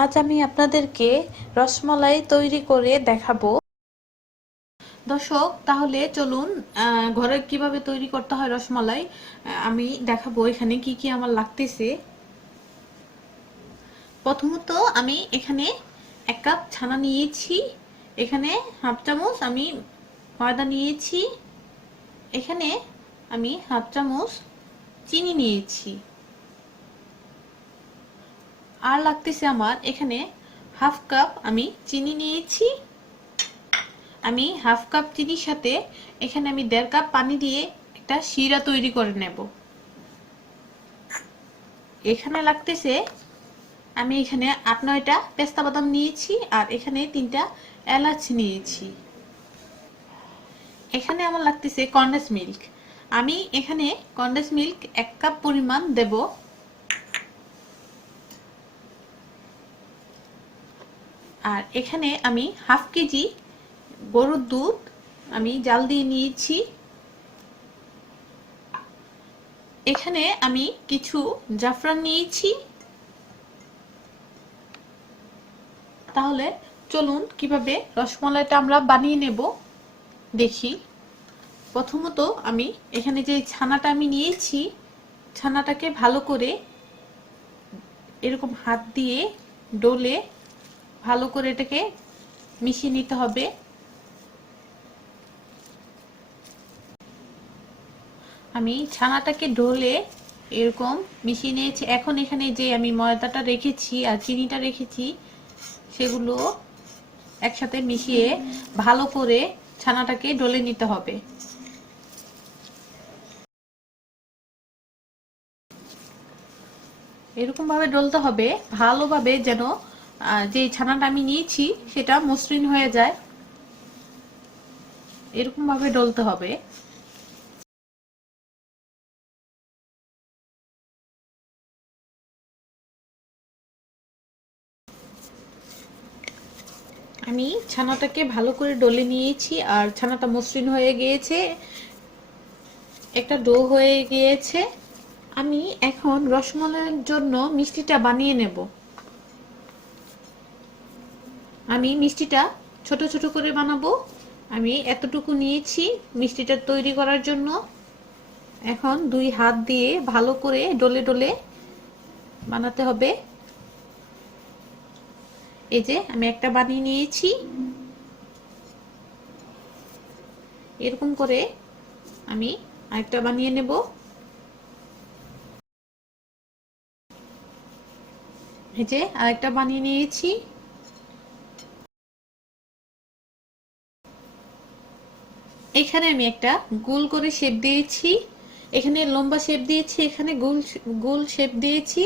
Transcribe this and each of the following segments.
আজ আমি আপনাদেরকে রসমালাই তৈরি করে দেখাবো। দর্শক, তাহলে চলুন ঘরে কীভাবে তৈরি করতে হয় রসমালাই আমি দেখাবো এখানে কি কি আমার লাগতেছে। প্রথমত আমি এখানে এক কাপ ছানা নিয়েছি, এখানে হাফ চামচ আমি ময়দা নিয়েছি, এখানে আমি হাফ চামচ চিনি নিয়েছি। আর লাগতেছে আমার এখানে হাফ কাপ আমি চিনি নিয়েছি। আমি হাফ কাপ চিনির সাথে এখানে আমি দেড় কাপ পানি দিয়ে একটা শিরা তৈরি করে নেব। এখানে লাগতেছে আমি এখানে আট নয়টা পেস্তা বাদাম নিয়েছি আর এখানে তিনটা এলাচ নিয়েছি। এখানে আমার লাগতেছে কন্ডেন্স মিল্ক। আমি এখানে কন্ডেন্স মিল্ক এক কাপ পরিমাণ দেব। আর এখানে আমি হাফ কেজি গরুর দুধ আমি জাল দিয়ে নিয়েছি। এখানে আমি কিছু জাফরান নিয়েছি। তাহলে চলুন কীভাবে রসমলাইটা আমরা বানিয়ে নেব, দেখি। প্রথমত আমি এখানে যে ছানাটা আমি নিয়েছি, ছানাটাকে ভালো করে এরকম হাত দিয়ে ডলে ভালো করে এটাকে মিশিয়ে নিতে হবে। আমি ছানাটাকে ঢলে এরকম মিশিয়ে নিয়েছি। এখন এখানে যে আমি ময়দাটা রেখেছি আর চিনিটা রেখেছি, সেগুলো একসাথে মিশিয়ে ভালো করে ছানাটাকে ডলে নিতে হবে। এরকম ভাবে ডলতে হবে, ভালোভাবে যেন যে ছানাটা আমি নিয়েছি সেটা মসৃণ হয়ে যায়। এরকম ভাবে ডলতে হবে। আমি ছানাটাকে ভালো করে ডলে নিয়েছি, আর ছানাটা মসৃণ হয়ে গিয়েছে। একটা ডো হয়ে গিয়েছে। আমি এখন রসমলাইয়ের জন্য মিষ্টিটা বানিয়ে নেব। আমি মিষ্টিটা ছোট ছোট করে বানাবো। আমি এতটুকু নিয়েছি মিষ্টিটা তৈরি করার জন্য। এখন দুই হাত দিয়ে ভালো করে ডলে ডলে বানাতে হবে। এই যে আমি একটা বানিয়ে নিয়েছি। এরকম করে আমি আরেকটা বানিয়ে নেব। যে আরেকটা বানিয়ে নিয়েছি। এখানে আমি একটা গোল করে শেপ দিয়েছি। এখানে লম্বা শেপ দিয়েছি, এখানে গোল গোল শেপ দিয়েছি।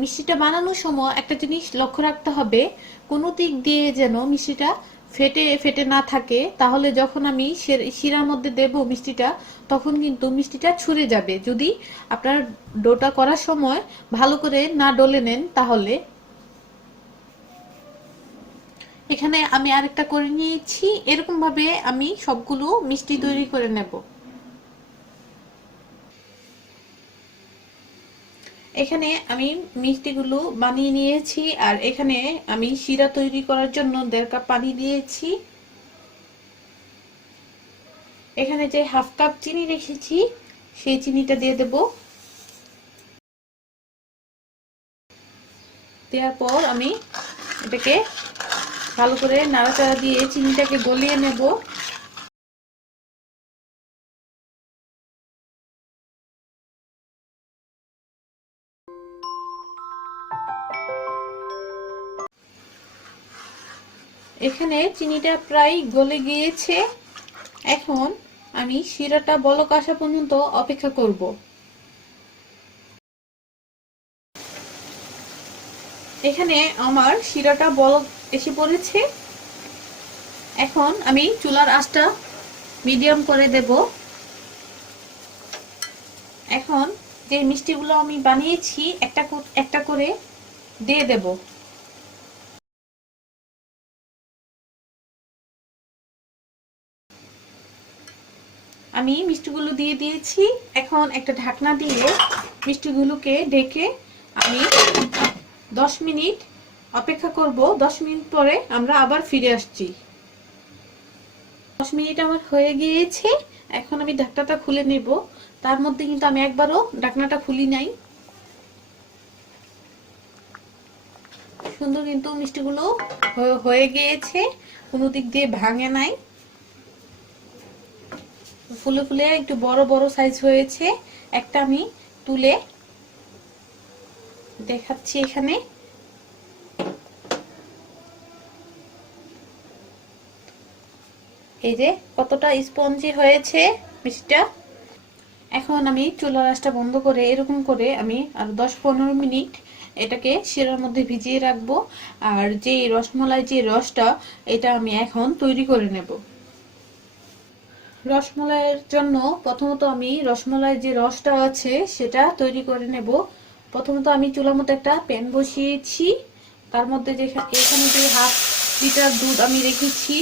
মিষ্টিটা বানানোর সময় একটা জিনিস লক্ষ্য রাখতে হবে, কোনো দিক দিয়ে যেন মিষ্টিটা ফেটে ফেটে না থাকে, তাহলে যখন আমি শিরার মধ্যে দেব মিষ্টিটা, তখন কিন্তু মিষ্টিটা ছুঁড়ে যাবে। যদি আপনার ডোটা করার সময় ভালো করে না ডলে নেন, তাহলে। এখানে আমি আরেকটা করে নিয়েছি। এরকম ভাবে আমি সবগুলো মিষ্টি তৈরি করে নেব। এখানে আমি মিষ্টিগুলো বানিয়ে নিয়েছি, আর এখানে আমি শিরা তৈরি করার জন্য দেড় কাপ পানি দিয়েছি। এখানে যে হাফ কাপ চিনি রেখেছি, সেই চিনিটা দিয়ে দেব। দেওয়ার পর আমি এটাকে ভালো করে নাড়াচাড়া দিয়ে চিনিটাকে গলিয়ে নেব। এখানে চিনিটা প্রায় গলে গিয়েছে। এখন আমি শিরাটা বলক আসা পর্যন্ত অপেক্ষা করব। এখানে আমার শিরাটা বলক এসে পড়েছে। এখন আমি চুলার আঁচটা মিডিয়াম করে দেব। এখন যে মিষ্টিগুলো আমি বানিয়েছি, একটা একটা করে দিয়ে দেব। আমি মিষ্টিগুলো দিয়ে দিয়েছি। এখন একটা ঢাকনা দিয়ে মিষ্টিগুলোকে ডেকে আমি দশ মিনিট অপেক্ষা করব। দশ মিনিট পরে আমরা আবার ফিরে আসছি। দশ মিনিট আমার হয়ে গিয়েছে। এখন আমি ঢাকনাটা খুলে নেব। তার মধ্যে কিন্তু আমি একবারও ঢাকনাটা খুলি নাই। সুন্দর কিন্তু মিষ্টিগুলো হয়ে গিয়েছে। কোনো দিক দিয়ে ভাঙে নাই। ফুলে ফুলে একটু বড় বড় সাইজ হয়েছে। একটা আমি তুলে দেখাচ্ছি এখানে। এই যে কতটা স্পঞ্জি হয়েছে মিষ্টিটা। এখন আমি চুলা আঁচটা বন্ধ করে এরকম করে আমি আর দশ পনেরো মিনিট এটাকে শিরার মধ্যে ভিজিয়ে রাখব। আর যে রসমলাই যে রসটা, এটা আমি এখন তৈরি করে নেব। রসমলাইয়ের জন্য প্রথমত আমি রসমলাইয়ের যে রসটা আছে সেটা তৈরি করে নেব। প্রথমত আমি চুলার মতো একটা প্যান বসিয়েছি। তার মধ্যে যে এখানে যে হাফ লিটার দুধ আমি রেখেছি,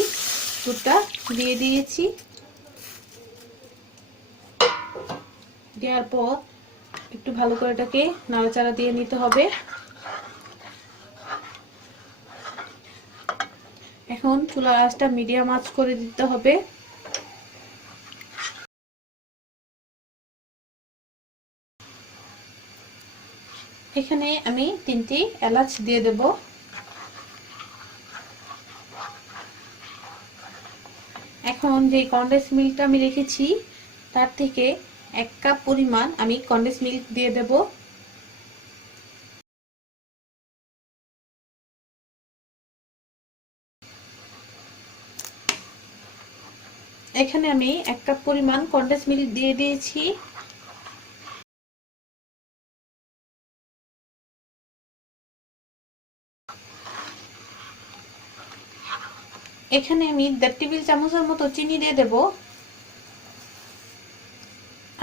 দুধটা দিয়ে দিয়েছি। দেওয়ার পর একটু ভালো করে এটাকে নাড়াচাড়া দিয়ে নিতে হবে। এখন চুলার আঁচটা মিডিয়াম আঁচ করে দিতে হবে। এখানে আমি তিনটি এলাচ দিয়ে দেব। এখন যে কন্ডেন্স মিল্কটা আমি রেখেছি, তার থেকে এক কাপ পরিমাণ আমি কন্ডেন্স মিল্ক দিয়ে দেব। এখানে আমি এক কাপ পরিমাণ কন্ডেন্স মিল্ক দিয়ে দিয়েছি। এখানে আমি দেড় টেবিল চামচের মতো চিনি দিয়ে দেব।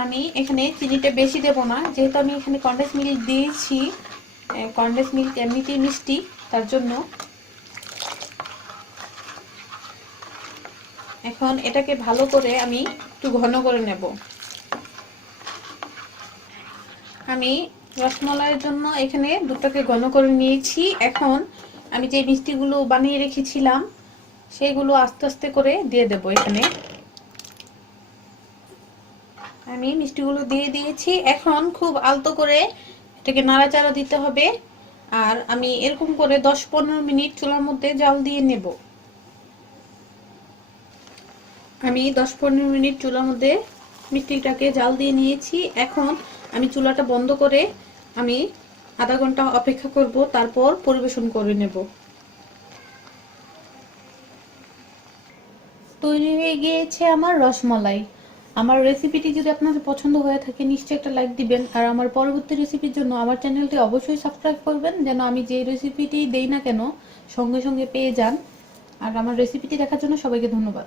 আমি এখানে চিনিটা বেশি দেব না, যেহেতু আমি এখানে কন্ডেন্স মিল্ক দিয়েছি কন্ডেন্স মিল্ক এমনিতেই মিষ্টি, তার জন্য। এখন এটাকে ভালো করে আমি একটু ঘন করে নেব। আমি রসমলাইয়ের জন্য এখানে দুধটাকে ঘন করে নিয়েছি। এখন আমি যে মিষ্টিগুলো বানিয়ে রেখেছিলাম সেগুলো আস্তে আস্তে করে দিয়ে দেব এখানে। আমি মিষ্টিগুলো দিয়ে দিয়েছি। এখন খুব আলতো করে এটাকে নাড়াচাড়া দিতে হবে। আর আমি এরকম করে দশ পনেরো মিনিট চুলার মধ্যে জাল দিয়ে নেব। আমি দশ পনেরো মিনিট চুলার মধ্যে মিষ্টিটাকে জাল দিয়ে নিয়েছি। এখন আমি চুলাটা বন্ধ করে আমি আধা ঘণ্টা অপেক্ষা করব, তারপর পরিবেশন করে নেব। তৈরি হয়ে গিয়েছে আমার রসমলাই। আমার রেসিপিটি যদি আপনাদের পছন্দ হয়ে থাকে, নিশ্চয়ই একটা লাইক দিবেন। আর আমার পরবর্তী রেসিপির জন্য আমার চ্যানেলটি অবশ্যই সাবস্ক্রাইব করবেন, যেন আমি যে রেসিপিটি দেই না কেন, সঙ্গে সঙ্গে পেয়ে যান। আর আমার রেসিপিটি দেখার জন্য সবাইকে ধন্যবাদ।